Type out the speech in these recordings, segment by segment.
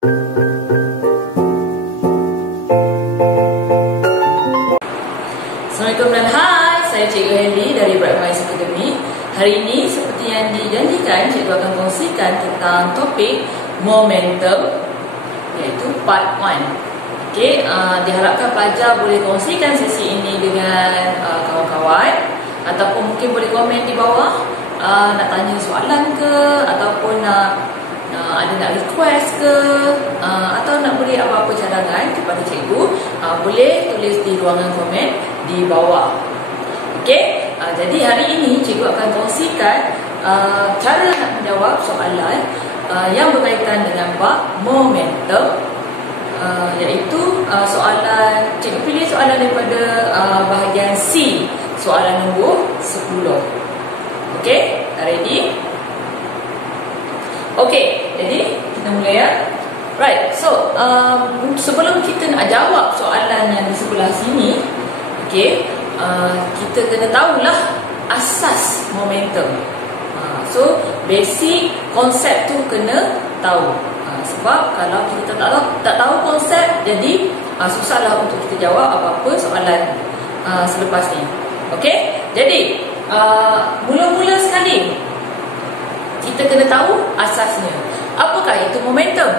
Assalamualaikum dan hai, saya Cikgu Hendy dari Bright Minds Academy. Hari ini seperti yang dijanjikan, Cikgu akan kongsikan tentang topik momentum, iaitu part 1. Okey, diharapkan pelajar boleh kongsikan sesi ini dengan kawan-kawan, ataupun mungkin boleh komen di bawah, nak tanya soalan ke, ataupun ada nak request ke, atau nak beri apa-apa cadangan kepada cikgu, boleh tulis di ruangan komen di bawah. Okey, jadi hari ini cikgu akan kongsikan cara nak menjawab soalan yang berkaitan dengan bab momentum, iaitu soalan, cikgu pilih soalan daripada bahagian C, soalan nombor 10. Okey, ready? Okey, jadi kita mulai ya. Right, so sebelum kita nak jawab soalan yang di sebelah sini, okey, kita kena tahulah asas momentum. So basic konsep tu kena tahu. Sebab kalau kita tak tahu konsep, jadi susahlah untuk kita jawab apa-apa soalan selepas ni. Okey, jadi mula-mula sekali kita kena tahu asasnya. Apakah itu momentum?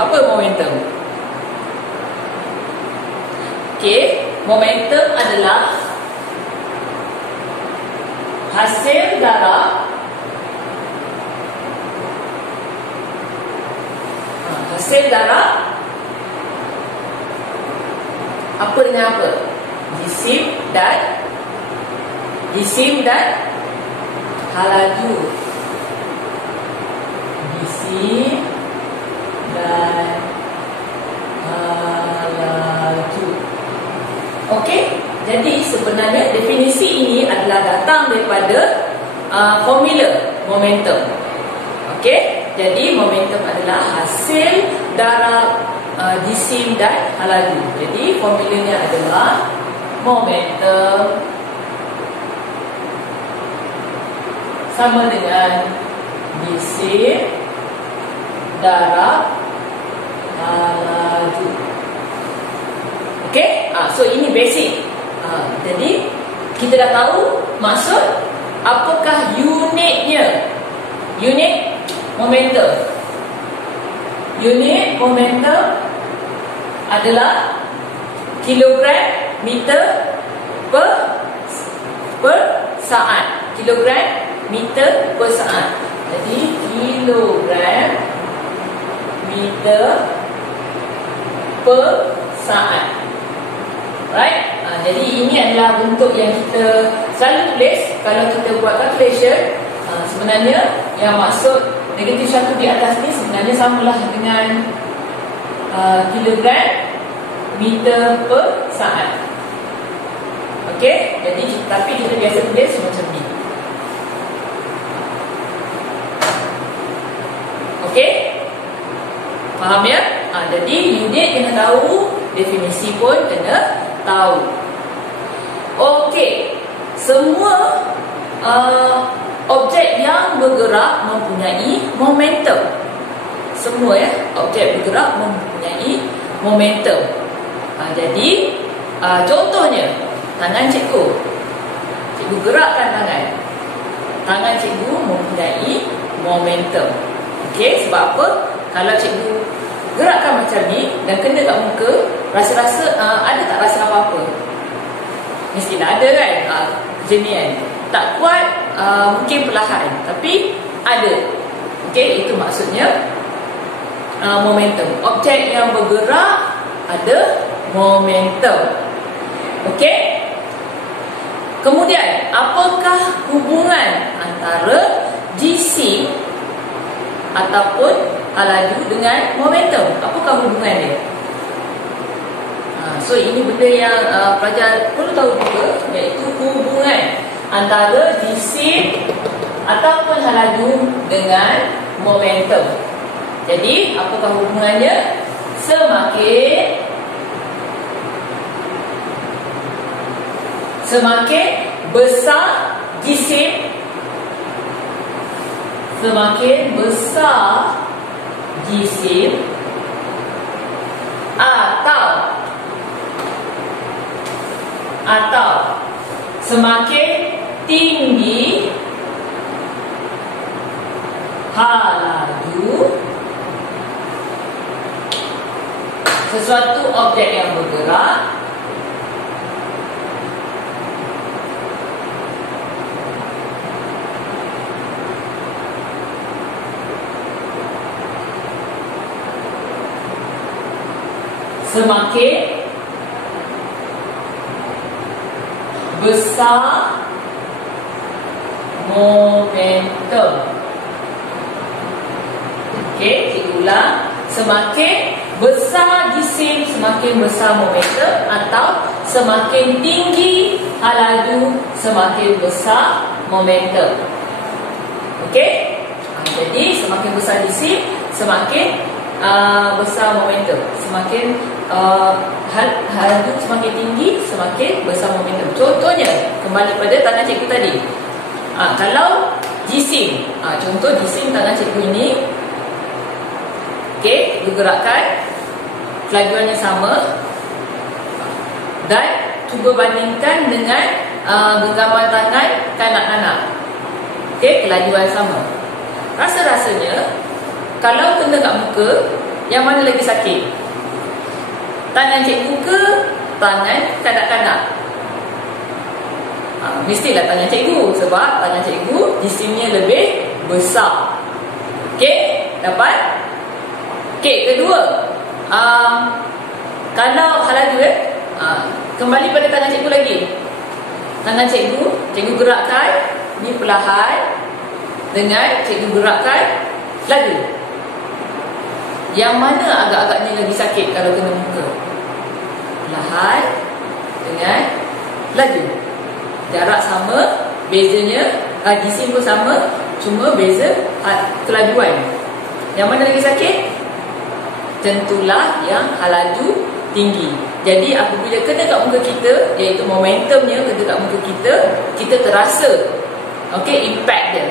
Apa momentum? Okey, momentum adalah hasil darab apa dengan apa? Jisim dan halaju. Jisim dan halaju. Okey, jadi sebenarnya definisi ini adalah datang daripada formula momentum. Okey, jadi momentum adalah hasil darab jisim dan halaju. Jadi formulanya adalah momentum sama dengan jisim darab halaju. Okey, so ini basic. Jadi kita dah tahu maksud apakah unitnya. Unit momentum. Unit momentum adalah kilogram meter per saat. Kilogram meter per saat. Jadi kilogram meter per saat. Right? Jadi ini adalah bentuk yang kita selalu tulis kalau kita buat calculation. Sebenarnya yang maksud negatif 1 di atas ni sebenarnya samalah dengan kilogram meter per saat. Okey, jadi tapi kita biasa tulis macam ni. Okey, faham ya? Jadi unit kena tahu, definisi pun kena tahu. Okey, semua objek yang bergerak mempunyai momentum. Semua ya, objek bergerak mempunyai momentum. Jadi contohnya tangan cikgu. Cikgu gerakkan tangan. Tangan cikgu mempunyai momentum. Okey, sebab apa? Kalau cikgu gerakkan macam ni dan kena kat muka, rasa-rasa ada tak rasa apa-apa? Mestilah ada kan? Macam ni kan? Tak kuat, mungkin perlahan, tapi ada. Okey, itu maksudnya momentum. Objek yang bergerak ada momentum. Okey. Kemudian, apakah hubungan antara jisim ataupun halaju dengan momentum? Apakah hubungan dia? So ini benda yang pelajar perlu tahu juga, iaitu hubungan antara jisim ataupun halaju dengan momentum. Jadi apakah hubungannya? Semakin besar jisim, semakin besar jisim atau semakin tinggi laju sesuatu objek yang bergerak semakin besar momentum. Okey, cikgu ulang. Semakin besar jisim, semakin besar momentum, atau semakin tinggi laju, semakin besar momentum. Okey? Jadi semakin besar jisim, semakin besar momentum. Semakin laju semakin tinggi, semakin besar momentum. Contohnya, kembali pada tangan cikgu tadi. Kalau jisim, contoh jisim tangan cikgu ini, okey, cikgu gerakkan, kelajuannya sama, dan cuba bandingkan dengan genggaman tangan kanak-kanak. Okey, kelajuan sama. Rasa-rasanya kalau kena kat muka, yang mana lagi sakit? Tangan cikgu ke tangan kanak-kanak? Mestilah tangan cikgu, sebab tangan cikgu jisimnya lebih besar. Okey, dapat? Okey, kedua, kalau laju kembali pada tangan cikgu lagi. Tangan cikgu gerakkan ni perlahan, dengan cikgu gerakkan laju. Yang mana agak-agaknya lebih sakit kalau kena muka? Perlahan dengan laju. Jarak sama, bezanya jisim pun sama, cuma beza kelajuan. Yang mana lagi sakit? Tentulah yang laju tinggi. Jadi apabila kena kat muka kita, iaitu momentumnya kena kat muka kita, kita terasa, okey, impact dia.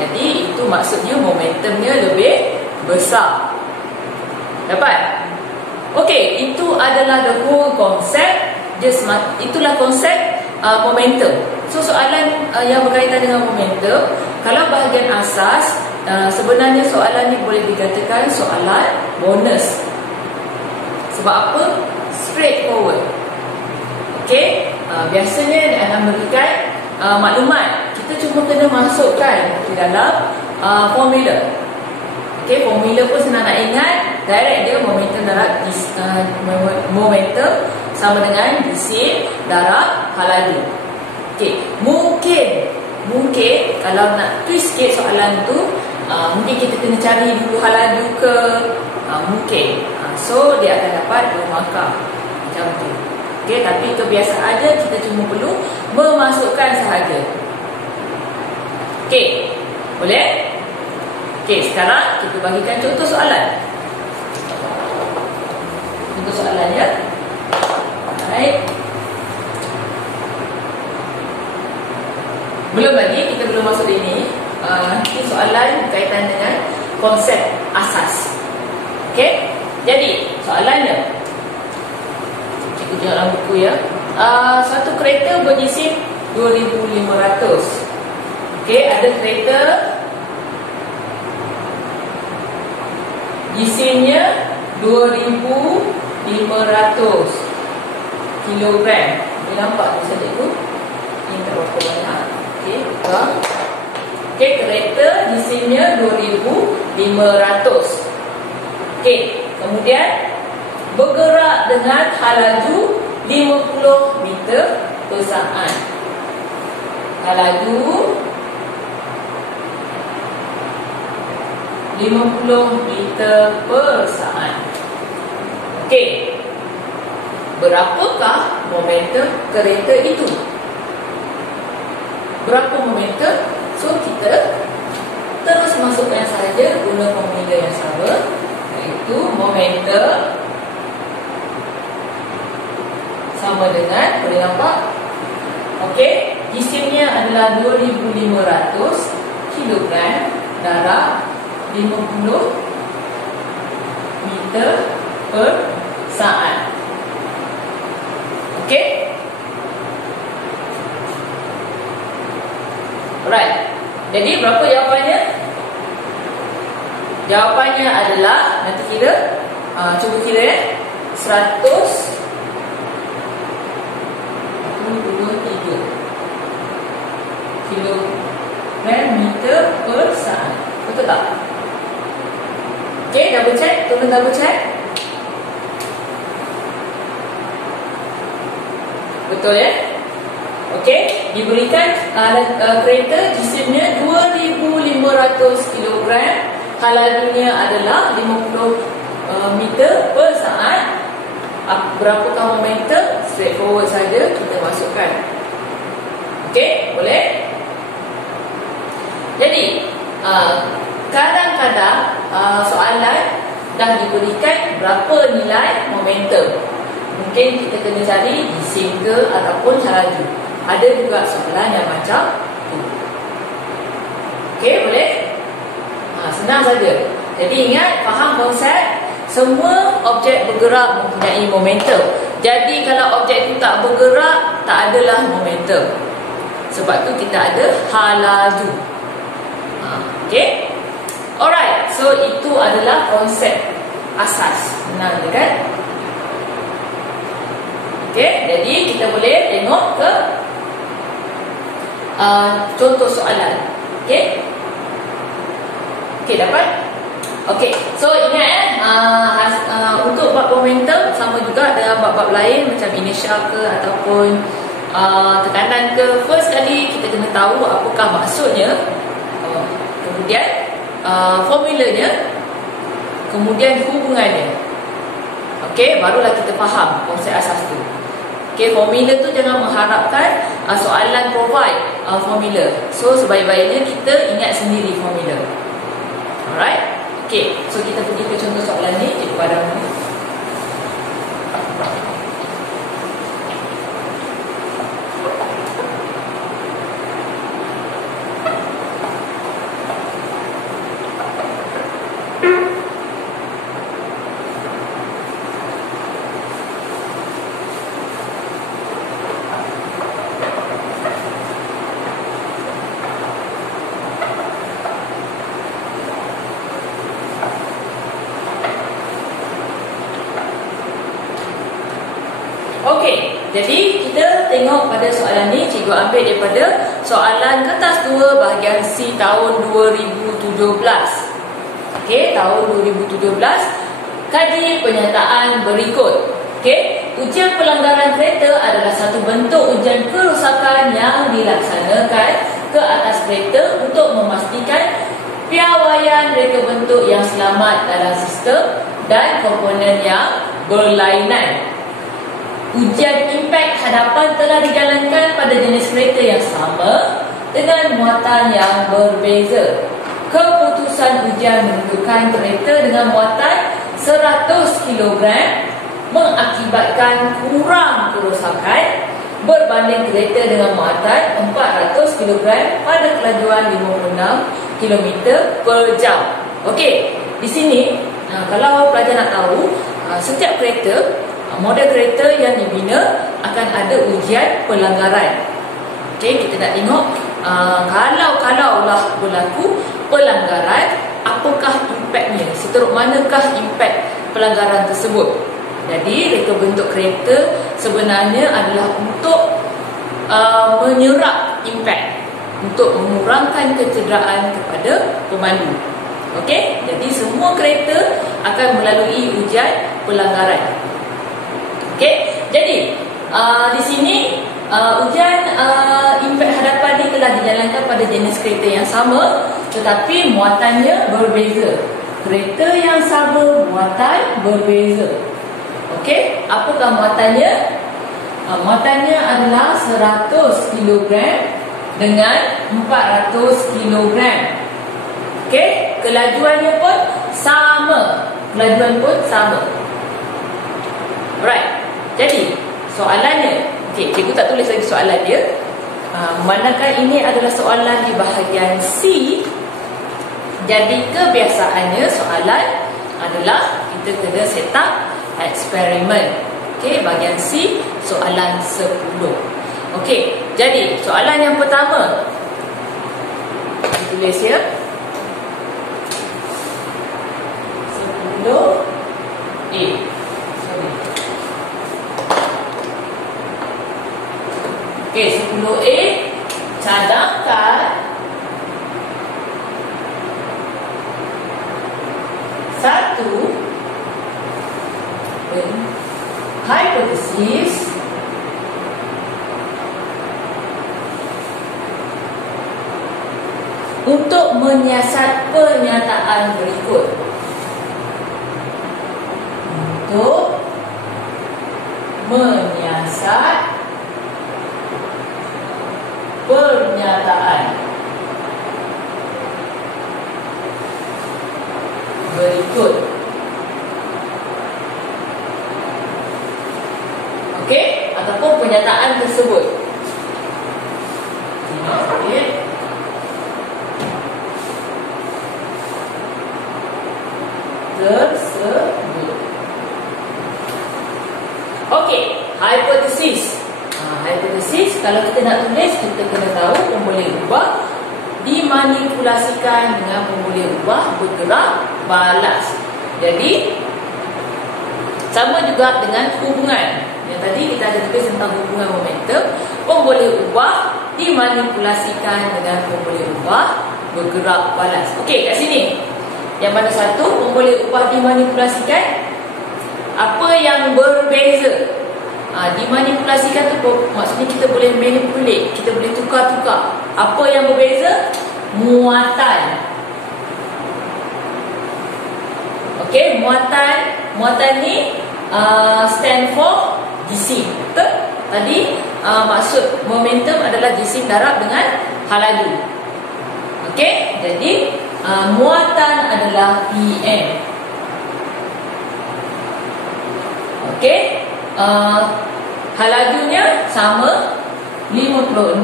Jadi itu maksudnya momentumnya lebih besar. Dapat? Okey, itu adalah the whole concept. Itulah konsep momentum. So soalan yang berkaitan dengan momentum, kalau bahagian asas, sebenarnya soalan ni boleh dikatakan soalan bonus. Sebab apa? Straightforward. Okey, biasanya dia akan memberikan maklumat. Kita cuma kena masukkan di dalam formula. Okey, formula pun senang nak ingat. Direct dia momentum darab momentum sama dengan jisim darab laju. Okey, mungkin kalau nak twist sikit soalan tu, mungkin kita kena cari dulu laju ke, mungkin. So dia akan dapat 2 markah macam tu. Okey, tapi kebiasaannya kita cuma perlu memasukkan sahaja. Okey, boleh? Okey, sekarang kita bagikan contoh soalan. Contoh soalannya. Baik. Belum lagi, kita belum masuk ini. Ini soalan berkaitan dengan konsep asas. Okey, jadi soalannya, cikgu tengok dalam buku ya. Satu kereta berjisim 2,500. Okey, ada kereta jisimnya 2,500 kilogram. Boleh nampak tu saya cikgu? Ini tak berapa banyak. Okey, buka. Okey, kereta jisimnya 2,500. Okey, kemudian bergerak dengan laju 50 meter per saat. Laju 50 meter per saat. Okey, berapakah momentum kereta itu? Berapa momentum? So kita terus masukkan saja guna formula yang sama, iaitu momentum sama dengan, boleh nampak? Okey, jisimnya adalah 2,500 kilogram darab 50 meter per saat. Okey? Alright. Jadi berapa jawapannya? Jawapannya adalah, nanti kira, cuba kira ya, 100 kilogram meter per saat. Betul tak? Okey, double check, tolong double check. Betul ya? Okey, diberikan kereta jisimnya 2500 kg, hal lalunya adalah 50 meter per saat. Berapakah momentum? Straightforward saja kita masukkan. Okey, boleh? Jadi, kadang-kadang soalan dah diberikan berapa nilai momentum. Mungkin kita kena cari jisim ke ataupun laju. Ada juga soalan yang macam tu. Okey, boleh? Senang saja. Jadi ingat, faham konsep. Semua objek bergerak mempunyai momentum. Jadi kalau objek itu tak bergerak, tak adalah momentum. Sebab tu kita ada hal laju. Okey? Alright, so itu adalah konsep asas. Senang je kan? Okey, jadi kita boleh tengok ke contoh soalan. Okey? Okey, dapat? Okey, so ingat untuk bab momentum sama juga dengan bab-bab lain macam inertia ke ataupun tekanan ke. First kali kita kena tahu apakah maksudnya, kemudian formulanya, kemudian hubungannya. Okey, barulah kita faham konsep asas tu. Okey, formula tu jangan mengharapkan soalan provide formula. So sebaik-baiknya kita ingat sendiri formula. Alright. Okey, so kita pergi ke contoh soalan ni, cikgu padam ni. Okey, jadi kita tengok pada soalan ni, cikgu ambil daripada soalan kertas 2 bahagian C tahun 2017. Okey, tahun 2017. Kaji penyataan berikut. Okey, ujian pelanggaran kereta adalah satu bentuk ujian kerosakan yang dilaksanakan ke atas kereta untuk memastikan piawaian reka bentuk yang selamat dalam sistem dan komponen yang berlainan. Ujian impak hadapan telah dijalankan pada jenis kereta yang sama dengan muatan yang berbeza. Keputusan ujian menunjukkan kereta dengan muatan 100 kg mengakibatkan kurang kerosakan berbanding kereta dengan muatan 400 kg pada kelajuan 56 km per jam. Okey, di sini kalau pelajar nak tahu, setiap kereta, model kereta yang dibina akan ada ujian pelanggaran. Okey, kita nak tengok kalaulah berlaku pelanggaran, apakah impaknya, seteruk manakah impak pelanggaran tersebut. Jadi reka bentuk kereta sebenarnya adalah untuk menyerap impak, untuk mengurangkan kecederaan kepada pemandu. Okey, jadi semua kereta akan melalui ujian pelanggaran. Okey, jadi di sini ujian impak hadapan ini telah dijalankan pada jenis kereta yang sama tetapi muatannya berbeza. Kereta yang sama, muatan berbeza. Okey, apakah muatannya? Muatannya adalah 100 kg dengan 400 kg. Okey, kelajuannya pun sama. Alright. Jadi, soalannya, okey, cikgu tak tulis lagi soalan dia. Manakala ini adalah soalan di bahagian C. Jadi, kebiasaannya soalan adalah kita kena set up eksperimen. Okey, bahagian C, soalan 10. Okey, jadi soalan yang pertama tulis ya. 10A. Okey, 10A, cadangkan satu hipotesis untuk menyiasat pernyataan berikut. Untuk menyiasat pernyataan berikut. Okey, ataupun pernyataan tersebut. Okey. Tersebut. Okey, hipotesis. Hipotesis, kalau kita nak tulis, kita kena tahu pemboleh ubah dimanipulasikan dengan pemboleh ubah bergerak balas. Jadi sama juga dengan hubungan. Yang tadi kita ada tulis tentang hubungan momentum. Pemboleh ubah dimanipulasikan dengan pemboleh ubah bergerak balas. Okey, kat sini yang mana satu pemboleh ubah dimanipulasikan, apa yang berbeza? Dimanipulasikan tu maksudnya kita boleh manipulate, kita boleh tukar-tukar. Apa yang berbeza? Muatan. Okey, muatan ni stand for jisim. Betul? Tadi maksud momentum adalah jisim darab dengan halaju. Okey, jadi muatan adalah PM. Okey, halajunya sama 56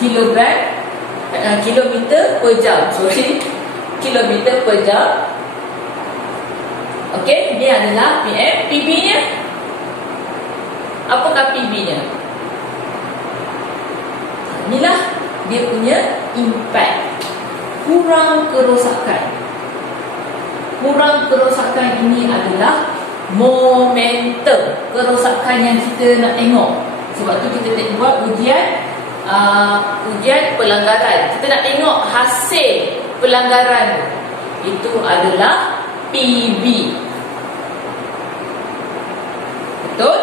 kilometer per jam. Kilometer per jam. Okey, ini adalah PM. PB-nya, apakah PB-nya? Inilah dia punya impact. Kurang kerosakan. Kurang kerosakan ini adalah momentum. Kerosakan yang kita nak tengok. Sebab tu kita buat ujian pelanggaran. Kita nak tengok hasil pelanggaran. Itu adalah PB. Betul?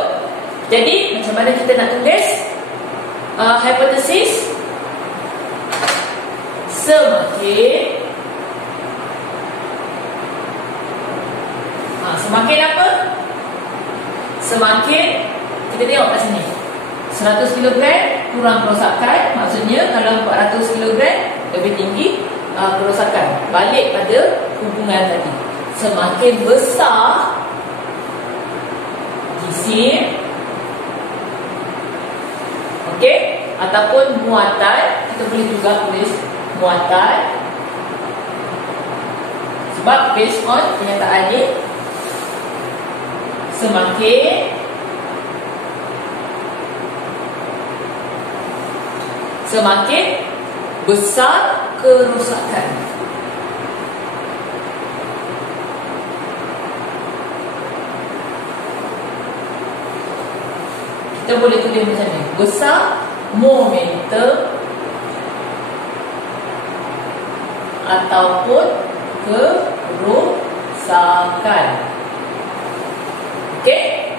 Jadi macam mana kita nak tulis hipotesis? Semakin apa? Semakin kita tengok kat sini 100 kg kurang kerosakan. Maksudnya kalau 400 kg lebih tinggi kerosakan. Balik pada hubungan tadi. Semakin besar jisim, okey, ataupun muatan, kita boleh juga tulis muatan. Sebab based on kenyataan ni, semakin besar kerosakan. Kita boleh tulis macam ni. Besar momentum ataupun kerosakan. Okey?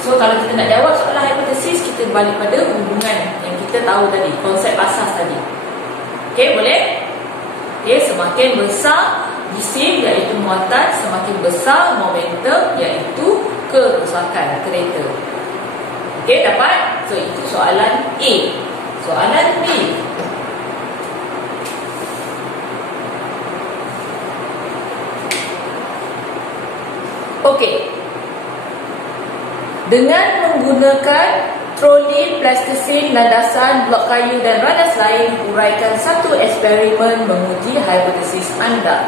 So kalau kita nak jawab soalan hipotesis, kita balik pada hubungan yang kita tahu tadi, konsep asas tadi. Okey, boleh? Okey, semakin besar jisim iaitu muatan, semakin besar momentum iaitu kerosakan kereta. Okey, dapat? So itu soalan A. Soalan B. Okey. Dengan menggunakan troli, plastisin, landasan, blok kayu dan radas lain, huraikan satu eksperimen menguji hipotesis anda.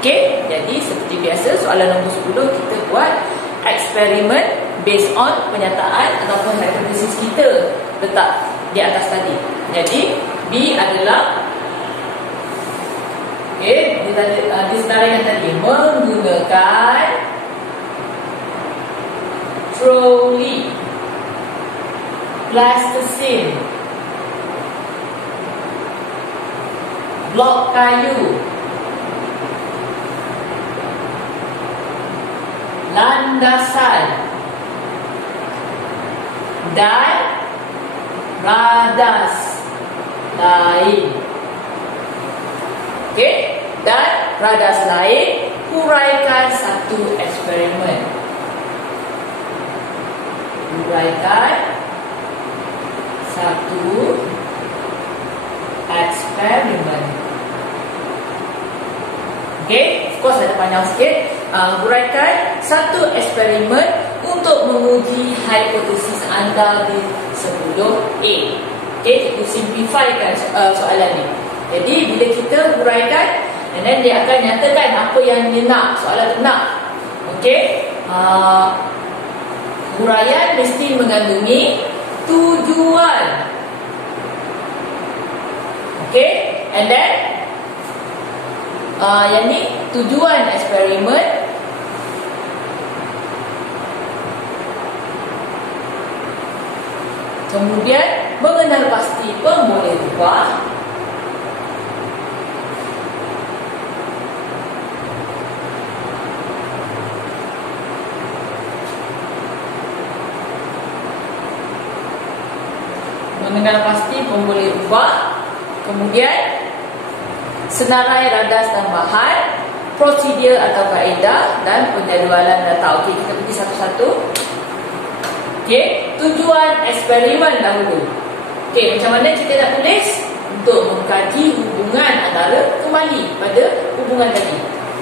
Okey, jadi seperti biasa soalan nombor 10 kita buat eksperimen based on penyataan ataupun hipotesis kita letak di atas tadi. Jadi B adalah disenaraikan tadi menggunakan troli, plastisin, blok kayu, landasan dan radas lain. Okey, dan radas lain, huraikan satu eksperimen. Huraikan satu eksperimen. Okey, of course ada panjang sikit. Huraikan satu eksperimen untuk menguji hipotesis anda di 10A. Okey, kita simplifykan soalan ni. Jadi bila kita huraikan, and then dia akan nyatakan apa yang dia nak, soalan tu nak. Okey, huraian mesti mengandungi tujuan. Okey, and then yang ni tujuan eksperimen, kemudian mengenal pasti pemboleh ubah, mengenal pasti pemboleh ubah, kemudian senarai radas dan bahan, prosedur atau kaedah dan penjadualan data. Okey, kita pergi satu-satu. Okey, tujuan eksperimen dahulu. Okey, macam mana kita nak tulis? Untuk mengkaji hubungan antara, kembali pada hubungan tadi.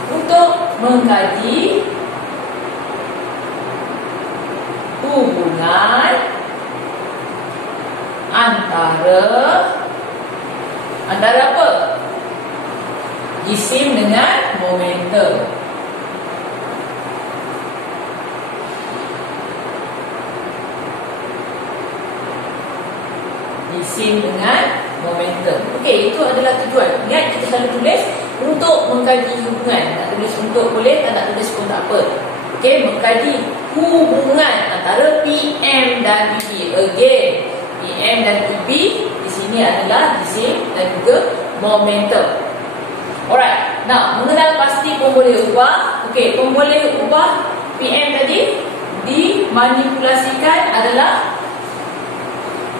Untuk mengkaji hubungan antara apa? Jisim dengan momentum. Jisim dengan momentum. Okey, itu adalah tujuan. Ingat, kita selalu tulis untuk mengkaji hubungan. Nak tulis untuk boleh, tak nak tulis pun tak apa. Okey, mengkaji hubungan antara PM dan PP. Again, PM dan PP di sini adalah jisim dan juga momentum. Alright, now mengenal pasti pemboleh ubah. Okey, pemboleh ubah PM tadi dimanipulasikan adalah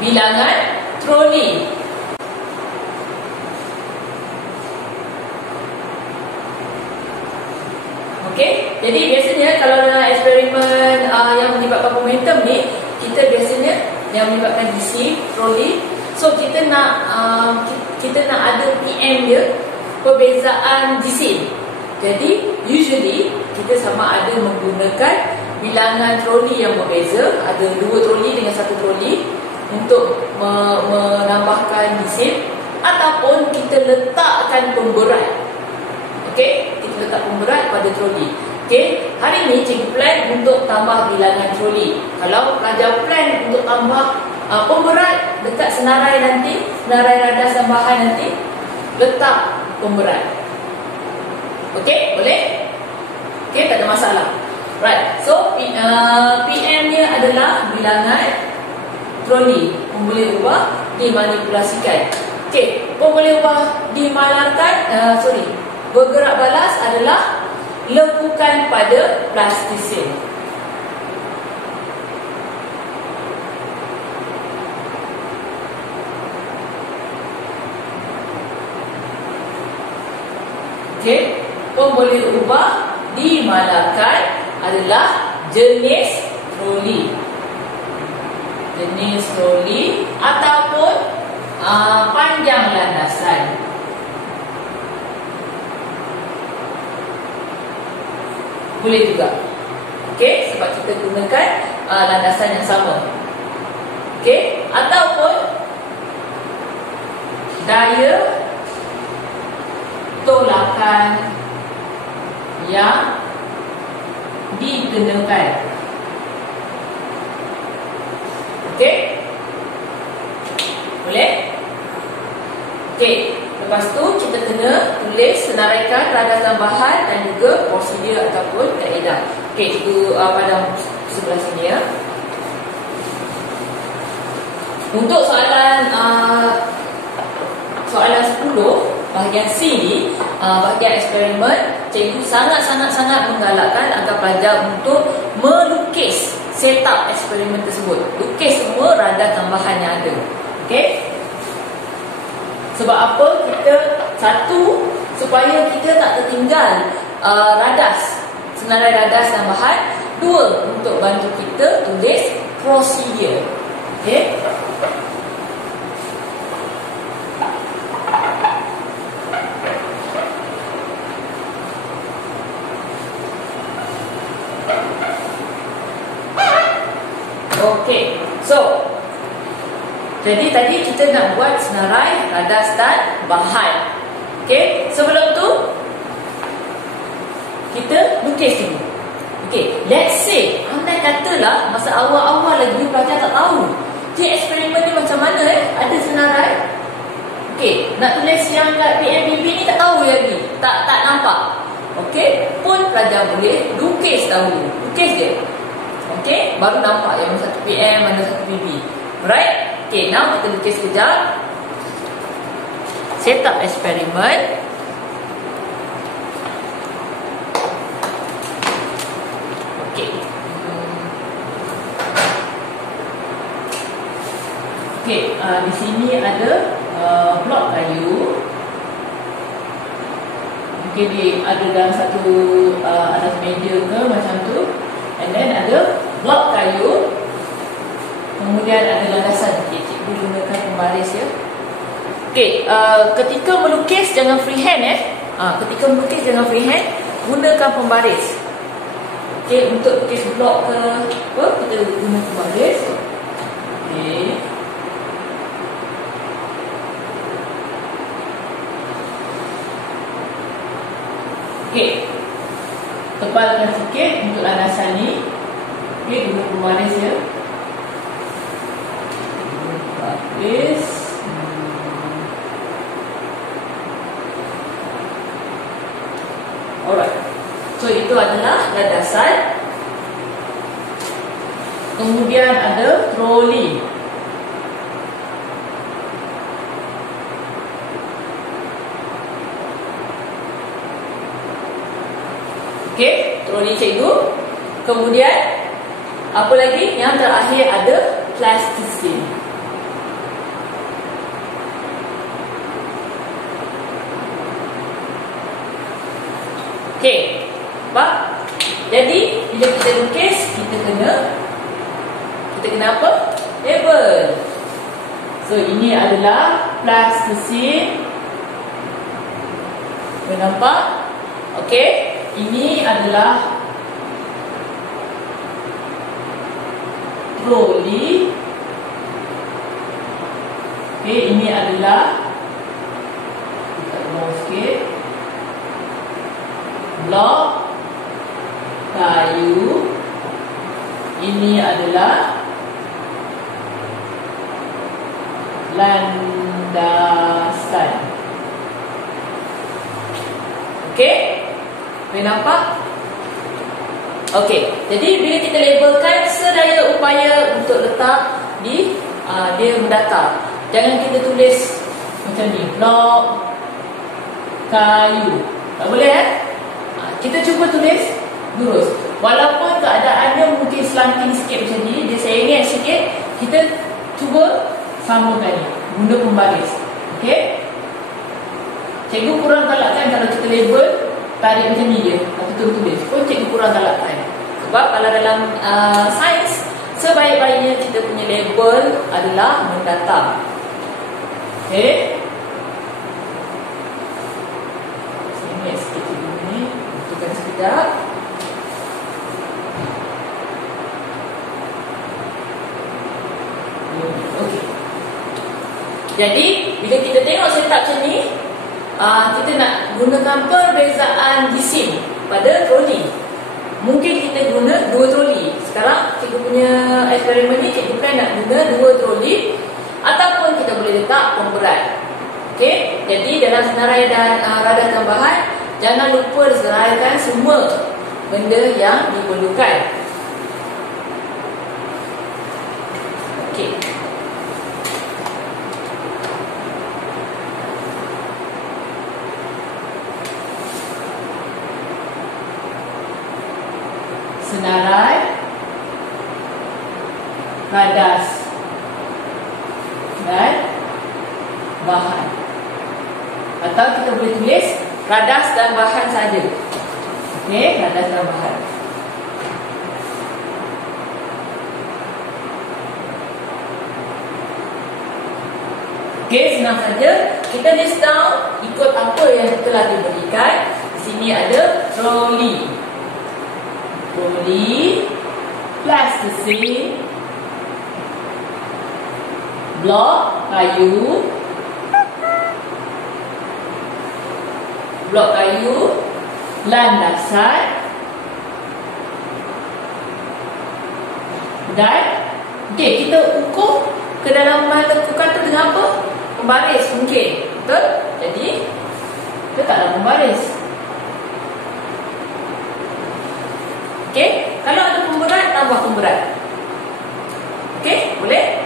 bilangan troli. Okey, jadi biasanya kalau dalam eksperimen yang melibatkan momentum ni, kita biasanya yang melibatkan jisim, troli. So kita nak ada PM dia, perbezaan jisim. Jadi usually kita sama ada menggunakan bilangan troli yang berbeza, ada 2 troli dengan 1 troli untuk menambahkan jisim, ataupun kita letakkan pemberat. Okey, kita letak pemberat pada troli. Okey, hari ni cikgu plan untuk tambah bilangan troli. Kalau pelajar plan untuk tambah pemberat dekat senarai nanti, senarai radas dan bahan nanti, letak pemberat. Okey, boleh? Okey, tak ada masalah. Right, so PM nya adalah bilangan troli. Pemboleh ubah dimanipulasikan. Okey, pemboleh ubah bergerak balas adalah lekukan pada plastisin. Okey, pemboleh ubah dimalakan adalah jenis troli. Jenis troli ataupun panjang landasan. Boleh juga. Okey, sebab kita gunakan landasan yang sama. Okey, ataupun daya tolakan yang dikenakan. Okey? Boleh? Okey, lepas tu kita kena tulis senaraikan radas tambahan dan juga prosedur ataupun kaedah. Okey, cikgu pada sebelah sini ya. Untuk soalan 10 bahagian C ni, bahagian eksperimen, cikgu sangat menggalakkan agar pelajar untuk melukis setup eksperimen tersebut. Lukis semua radas tambahan yang ada. Okey? Sebab apa? Satu, supaya kita tak tertinggal senarai radas tambahan. Dua, untuk bantu kita tulis prosedur. Okey? Okey, so jadi tadi kita nak buat senarai radas dan bahan. Okey, sebelum tu kita lukis dulu. Okey, let's say andai katalah masa awal-awal lagi pelajar tak tahu dia eksperimen ni macam mana ada senarai. Okey, nak tulis yang kat PMBB ni tak tahu lagi, tak nampak. Okey, pun pelajar boleh lukis dahulu. Lukis dia. Okey, baru nampak yang mana 1 PM, mana 1 BB. Alright? Okey, now kita lukis sekejap. Set up eksperimen. Okey. Okey, di sini ada blok kayu. Okey, dia ada dalam satu atas meja ke macam tu. And then ada blok kayu. Kemudian ada landasan. Okay, cikgu gunakan pembaris ya. Okey, ketika melukis jangan freehand ketika melukis jangan freehand, gunakan pembaris. Okey, untuk lukis blok ke apa, kita guna pembaris. Okey. Okey. Tebalkan sikit untuk landasan ni. Okey, guna pembaris ya. Pembaris. Alright. So itu adalah landasan. Kemudian ada troli. Okey, troli cikgu. Kemudian apa lagi? Yang terakhir ada plasticine. Okey, nampak? Jadi bila kita lukis, kita kena apa? Label. So ini adalah plasticine. Boleh nampak? Okey, ini adalah troli. Okey, ini adalah, kita ulang sikit, blok kayu. Ini adalah landasan. Okey, boleh nampak? Okey, jadi bila kita labelkan, sedaya upaya untuk letak di dia mendata. Jangan kita tulis macam ni, blok kayu. Tak boleh kita cuba tulis lurus. Walaupun keadaannya mungkin slanting sikit macam ni, dia sengit sikit, kita cuba samakan ni, guna pembaris. Okey? Cikgu kurang galakkan kalau kita label tarik macam ni je atau tulis pun cikgu kurang galakkan. Sebab kalau dalam sains, sebaik-baiknya kita punya label adalah mendata. Okey? Sengit sikit cikgu ni, betulkan sekejap. Jadi bila kita tengok setup macam ni, kita nak gunakan perbezaan jisim pada troli. Mungkin kita guna 2 troli. Sekarang cikgu punya eksperimen ni, cikgu plan nak guna 2 troli, ataupun kita boleh letak pemberat. Okey, jadi dalam senarai dan radar tambahan, jangan lupa diseraikan semua benda yang diperlukan. Okey. Senarai radas dan bahan, atau kita boleh tulis radas dan bahan saja. Okey, radas dan bahan. Okey, senang saja. Kita list down ikut apa yang telah diberikan. Di sini ada troli. Troli, plasticine, blok kayu, landasan, dan kita ukur kedalaman lekukan tu dengan apa? Pembaris mungkin. Betul? Jadi letaklah pembaris. Okey, kalau ada pemberat, tambah pemberat. Okey, boleh?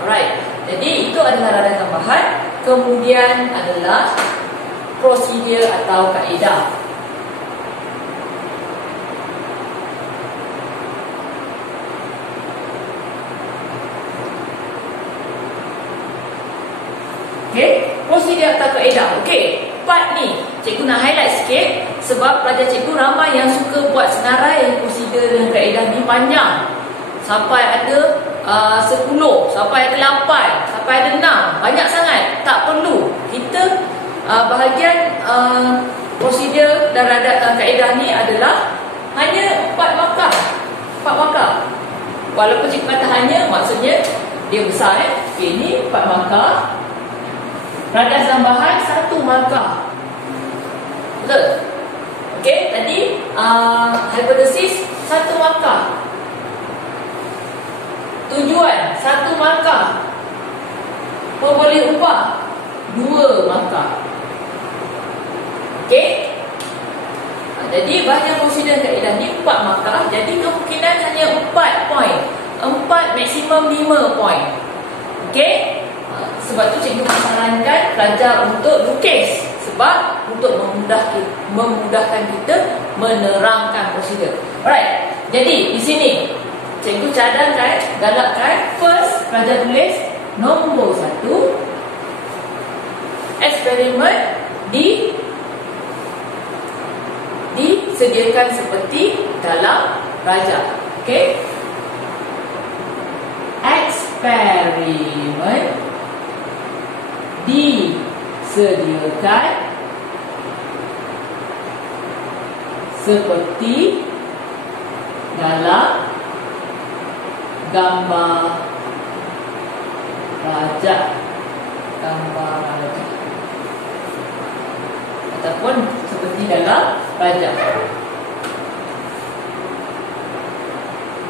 Alright. Jadi itu adalah radar tambahan. Kemudian adalah prosedur atau kaedah. Okey, prosedur atau kaedah. Okey, part ni cikgu nak highlight sikit sebab pelajar cikgu ramai yang suka buat senarai prosedur dan kaedah ni panjang. Sampai ada 10, sampai ada 8, sampai ada 6. Banyak sangat. Tak perlu. Kita bahagian prosedur dan kaedah ni adalah hanya 4 markah. 4 markah. Walaupun cikgu kata hanya, maksudnya dia besar. Okey, ni 4 markah. Radas dan bahan 1 markah. Betul? Okey, tadi hipotesis 1 markah. Tujuan 1 markah. Apa boleh ubah? 2 markah. Okey. Jadi bahagian prosedur kaedah ni 4 markah. Jadi kemungkinan hanya 4 poin. 4 maksimum 5 poin. Okey. Sebab tu cikgu sarankan pelajar untuk lukis. Sebab untuk memudahkan kita menerangkan prosedur. Alright. Jadi di sini cikgu cadangkan, galakkan first pelajar tulis nombor 1. Eksperimen disediakan seperti dalam rajah. Okey. Eksperimen disediakan seperti dalam gambar rajah. Ataupun seperti dalam rajah.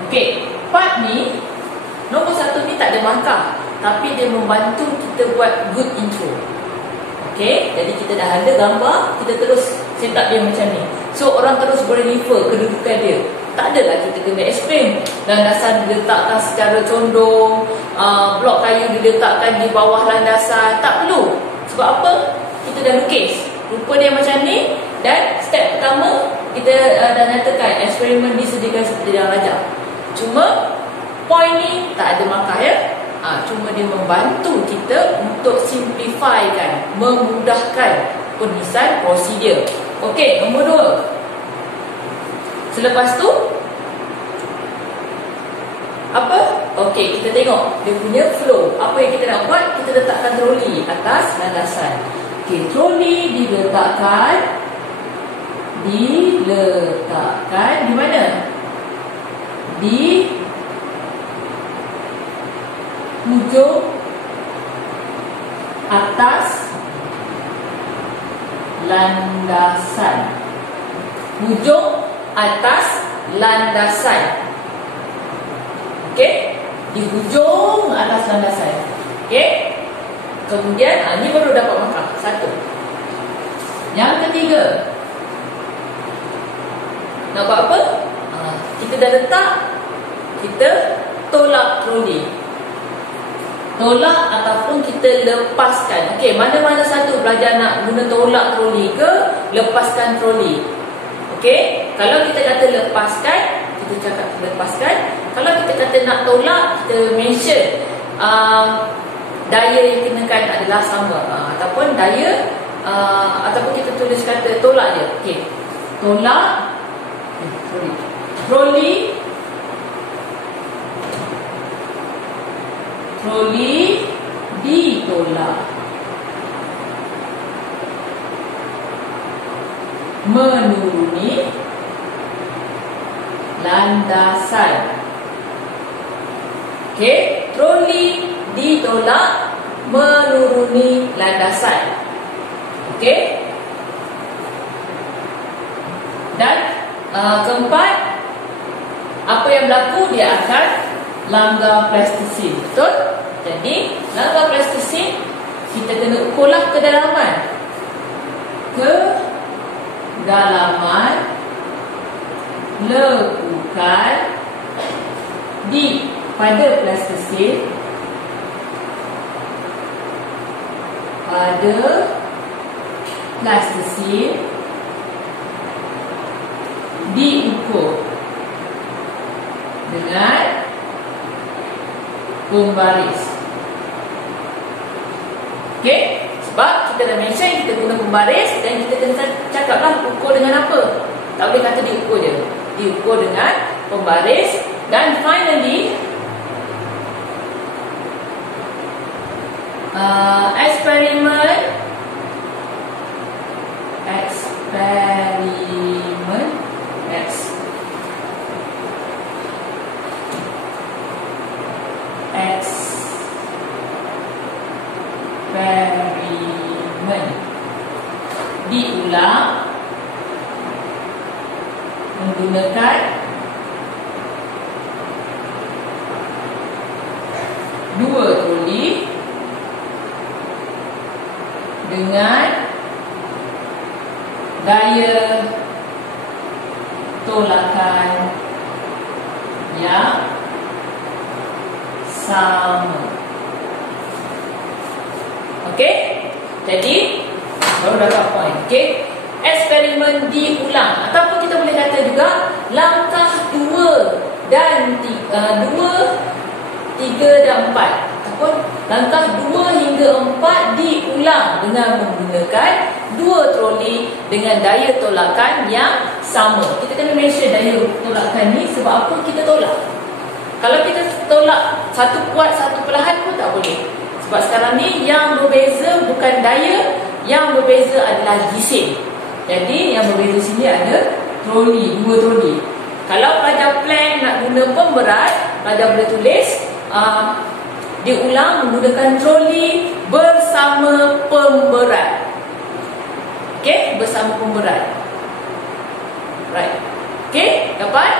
Okey, part ni nombor 1 ni tak ada markah, tapi dia membantu kita buat good intro. Okey, jadi kita dah ada gambar, kita terus set up dia macam ni. So orang terus boleh refer kedudukan dia. Tak adalah kita kena explain. Landasan diletakkan secara condong, blok kayu diletakkan di bawah landasan. Tak perlu. Sebab apa? Kita dah lukis rupa dia macam ni. Dan step pertama kita dah nyatakan eksperimen disediakan seperti dalam rajah. Cuma poin ni tak ada markah ya. Cuma dia membantu kita untuk simplifykan, memudahkan penulisan prosedur. Okey, nombor 2. Selepas tu apa? Okey, kita tengok dia punya flow. Apa yang kita nak buat? Kita letakkan troli atas landasan. Okey, troli diletakkan di mana? Di hujung atas landasan. Hujung atas landasan. Okey, di hujung atas landasan. Okey. Kemudian ni baru dapat markah. Satu. Yang ketiga, nak buat apa? Kita dah letak, kita tolak troli. Tolak ataupun kita lepaskan. Okey, mana-mana satu pelajar nak guna tolak troli ke lepaskan troli. Okey, kalau kita kata lepaskan, kita cakap lepaskan. Kalau kita kata nak tolak, kita mention daya yang dikenakan adalah sama, ataupun daya ataupun kita tulis kata tolak je. Okey, tolak troli ditolak. Menuruni landasan. Okey, troli ditolak menuruni landasan. Okey. Dan keempat, apa yang berlaku, dia akan langgar plastisin. Betul? Jadi langgar plastisin, kita kena ukurlah kedalaman. Kedalaman lekukan pada plastisin, diukur dengan pembaris. Okey, sebab kita dah mention kita guna pembaris, dan kita kena cakaplah ukur dengan apa. Tak boleh kata diukur je. Diukur dengan pembaris. Dan finally, eksperimen diulang menggunakan dua troli dengan daya tolakan yang sama. Okey? Jadi baru dapat poin. Okey? Eksperimen diulang, ataupun kita boleh kata juga langkah 2 dan 3 dan 4, ataupun langkah 2 hingga 4 diulang dengan menggunakan dua troli dengan daya tolakan yang sama. Kita kena mention daya tolakan ni sebab apa kita tolak. Kalau kita tolak satu kuat satu perlahan pun tak boleh. Sebab sekarang ni yang berbeza bukan daya, yang berbeza adalah gisim. Jadi yang berbeza sini ada troli, dua troli. Kalau pelajar plan nak guna pemberat, pelajar boleh tulis diulang menggunakan troli bersama pemberat. Okey, bersama pemberat. Right. Okey, dapat?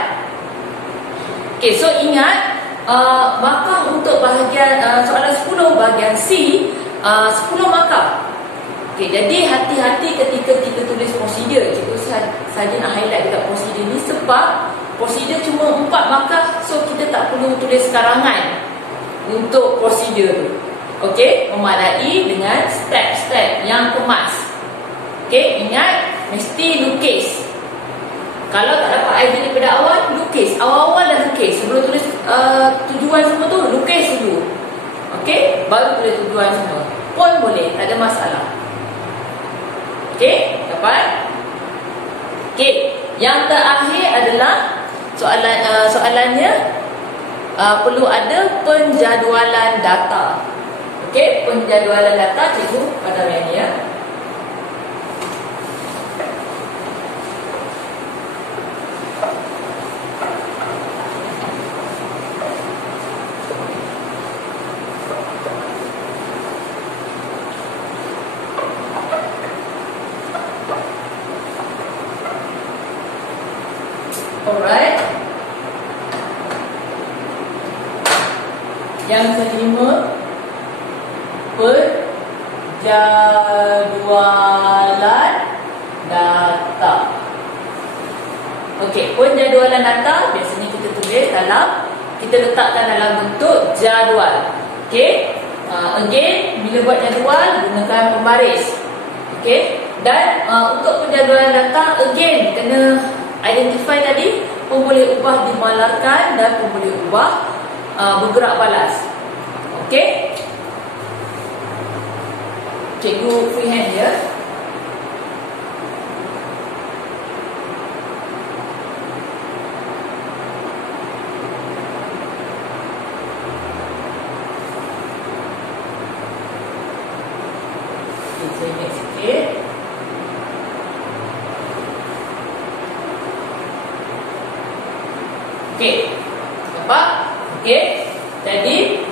Okey, so ingat markah untuk bahagian soalan 10 bahagian C 10 markah. Okey, jadi hati-hati ketika kita tulis prosedur. Cikgu saja nak highlight dekat prosedur ni sebab prosedur cuma 4 markah, so kita tak perlu tulis karangan untuk prosedur tu. Okey, memadai dengan step-step yang kemas. Okey, ingat mesti lukis. Kalau tak dapat idea daripada awal, lukis. Awal-awal dah lukis. Sebelum tulis tujuan semua tu, lukis dulu. Okey, baru tulis tujuan semua. Pun boleh, tak ada masalah. Okey, dapat? Okey, yang terakhir adalah soalannya perlu ada penjadualan data. Okey, penjadualan data cikgu pada yang ni ya. Alright. Yang kelima, penjadualan data. Okey, penjadualan data biasanya kita tulis kita letakkan dalam bentuk jadual. Okey. Again, bila buat jadual gunakan pembaris. Okey. Dan untuk penjadualan data, again kena identify tadi pemboleh ubah dimalarkan dan pemboleh ubah bergerak balas. Okey. Cikgu freehand dia. Saya ingat sikit. Okey. Nampak? Okey. Jadi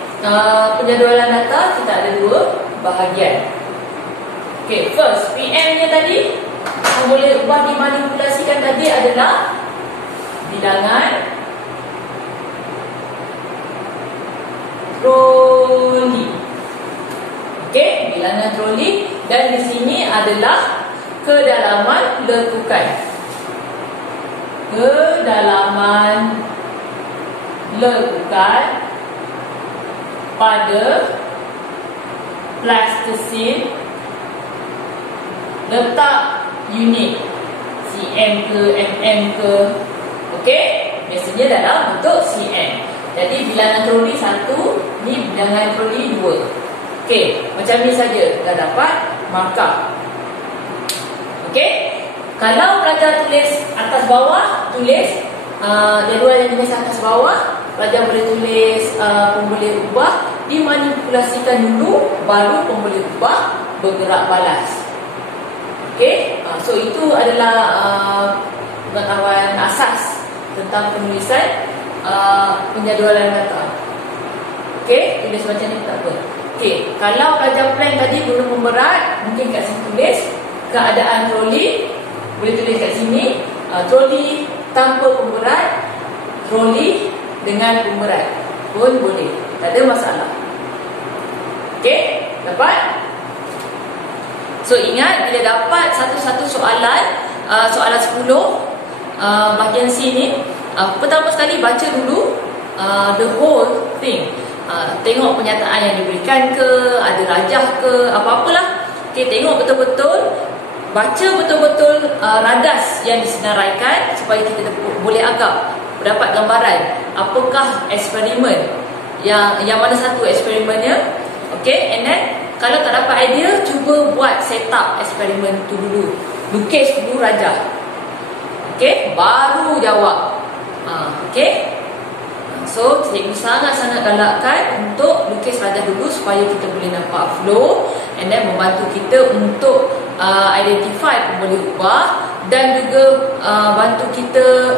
penjadualan data kita ada dua bahagian. Okey, first PM nya tadi boleh ubah dimanipulasikan tadi adalah bilangan troli. Okey, bilangan troli, dan di sini adalah kedalaman lekukan. Kedalaman lekukan pada plastisin letak unit cm ke mm ke. Okey, biasanya dalam bentuk cm. Jadi bilangan troli 1, ni bilangan troli 2. Okey, macam ni saja dah dapat markah. Okey, kalau pelajar tulis atas bawah, tulis jadual yang tulis atas bawah, pelajar boleh tulis pemboleh ubah dimanipulasikan dulu, baru pemboleh ubah bergerak balas. Okey, so itu adalah pengetahuan asas tentang penulisan penjadualan data. Okey, tulis macam ni tak apa. Okey, kalau pelajar plan tadi guna pemberat, mungkin kat sini tulis keadaan troli, boleh tulis kat sini troli tanpa pemberat, troli dengan pemberat pun boleh, tak ada masalah. Okey, dapat? So ingat, bila dapat satu-satu soalan, soalan 10 bahagian C ni, pertama sekali baca dulu the whole thing. Tengok pernyataan yang diberikan ke, ada rajah ke, apa-apalah. Okey, tengok betul-betul, baca betul-betul radas yang disenaraikan supaya kita boleh agak dapat gambaran apakah eksperimen yang mana satu eksperimennya. Okey, and then kalau tak dapat idea, cuba buat setup eksperimen tu dulu, lukis dulu rajah. Okey, baru jawab. Okey, so cikgu sangat-sangat galakkan untuk lukis rajah dulu supaya kita boleh nampak flow, and then membantu kita untuk identify pemboleh ubah, dan juga bantu kita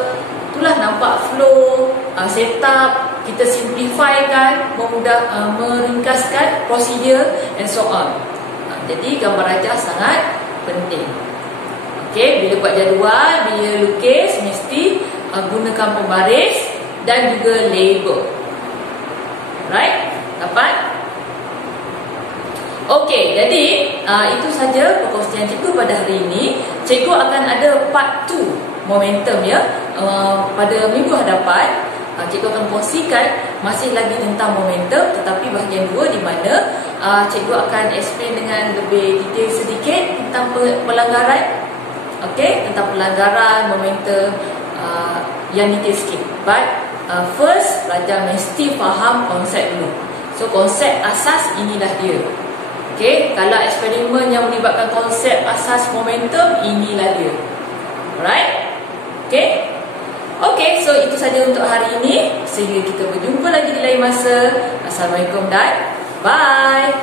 itulah nampak flow, setup, kita simplifykan, meringkaskan prosedur and so on. Jadi gambar rajah sangat penting. Okey, bila buat jadual, bila lukis, mesti gunakan pembaris dan juga label. Right? Dapat? Okey, jadi itu saja perkongsian cikgu pada hari ini. Cikgu akan ada part 2 momentum ya. Pada minggu hadapan cikgu akan kongsikan masih lagi tentang momentum, tetapi bahagian 2 di mana cikgu akan explain dengan lebih detail sedikit tentang pelanggaran. Okey, tentang pelanggaran momentum yang detail sikit. But first, pelajar mesti faham konsep dulu. So konsep asas inilah dia. Okey, kalau eksperimen yang melibatkan konsep asas momentum, inilah dia. Alright? Okey? Okey, so itu saja untuk hari ini. Sehingga kita berjumpa lagi di lain masa. Assalamualaikum dan bye.